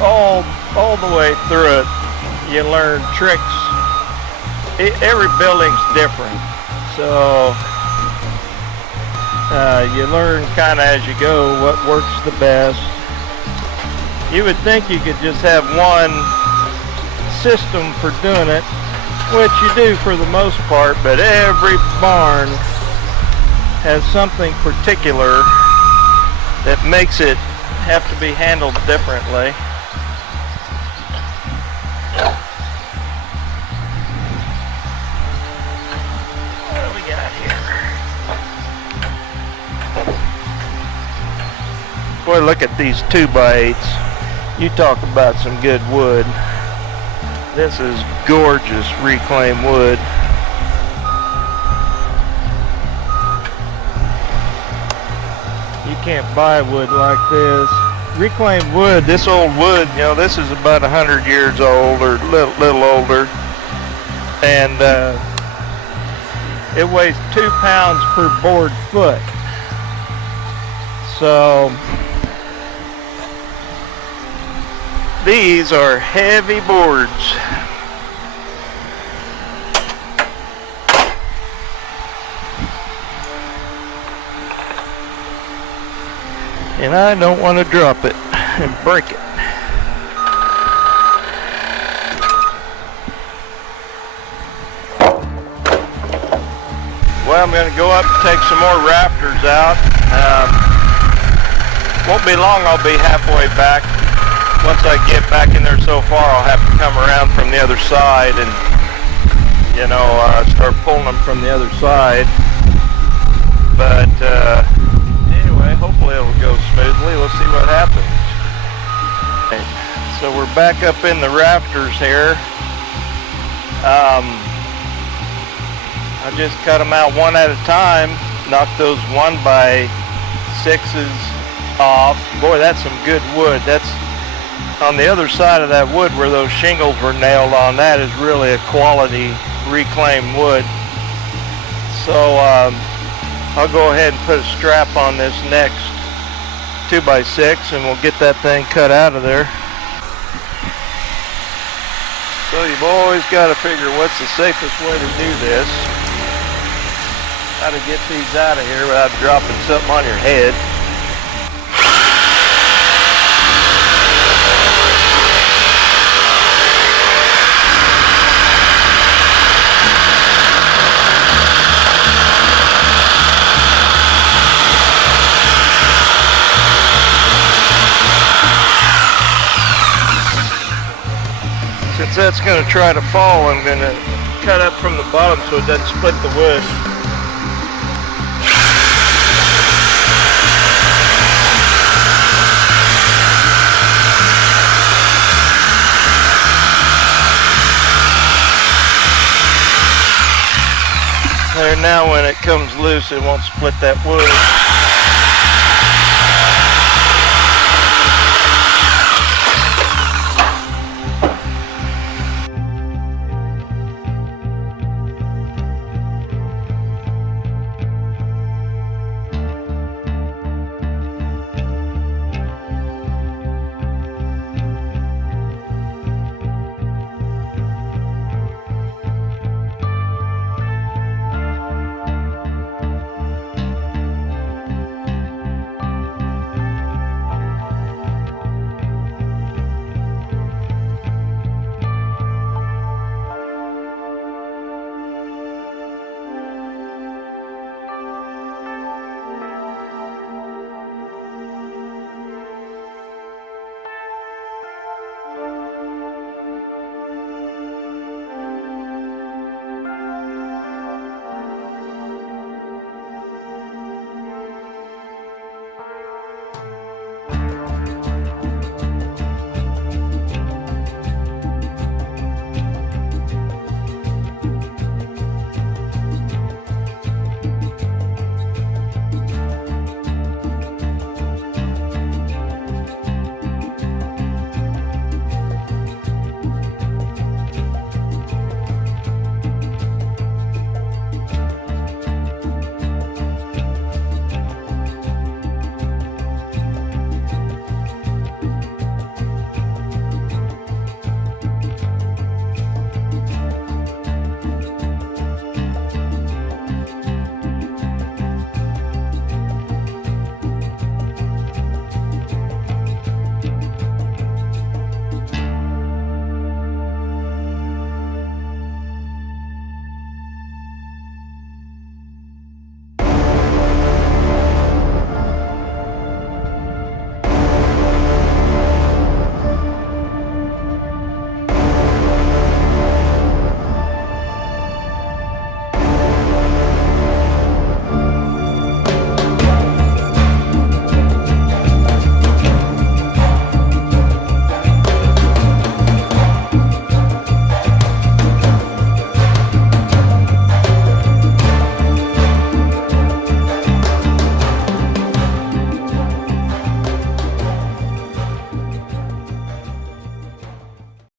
all the way through it. You learn tricks. Every building's different, so you learn kind of as you go what works the best. You would think you could just have one system for doing it, which you do for the most part, but every barn has something particular that makes it have to be handled differently. What do we got here? Boy, look at these 2x8s. You talk about some good wood. This is gorgeous reclaimed wood. You can't buy wood like this. Reclaimed wood, this old wood, you know, this is about 100 years old or a little older. And it weighs 2 pounds per board foot. So these are heavy boards. And I don't want to drop it and break it. Well, I'm going to go up and take some more rafters out. Won't be long, I'll be halfway back. Once I get back in there so far, I'll have to come around from the other side and, you know, start pulling them from the other side. But anyway, hopefully it'll go smoothly. We'll see what happens. Okay, so we're back up in the rafters here. I just cut them out one at a time, knock those 1x6s off. Boy, that's some good wood. That's on the other side of that wood where those shingles were nailed on. That is really a quality reclaimed wood. So I'll go ahead and put a strap on this next 2x6 and we'll get that thing cut out of there. So you've always got to figure what's the safest way to do this. How to get these out of here without dropping something on your head. Since that's going to try to fall, I'm going to cut up from the bottom so it doesn't split the wood. There, now when it comes loose, it won't split that wood.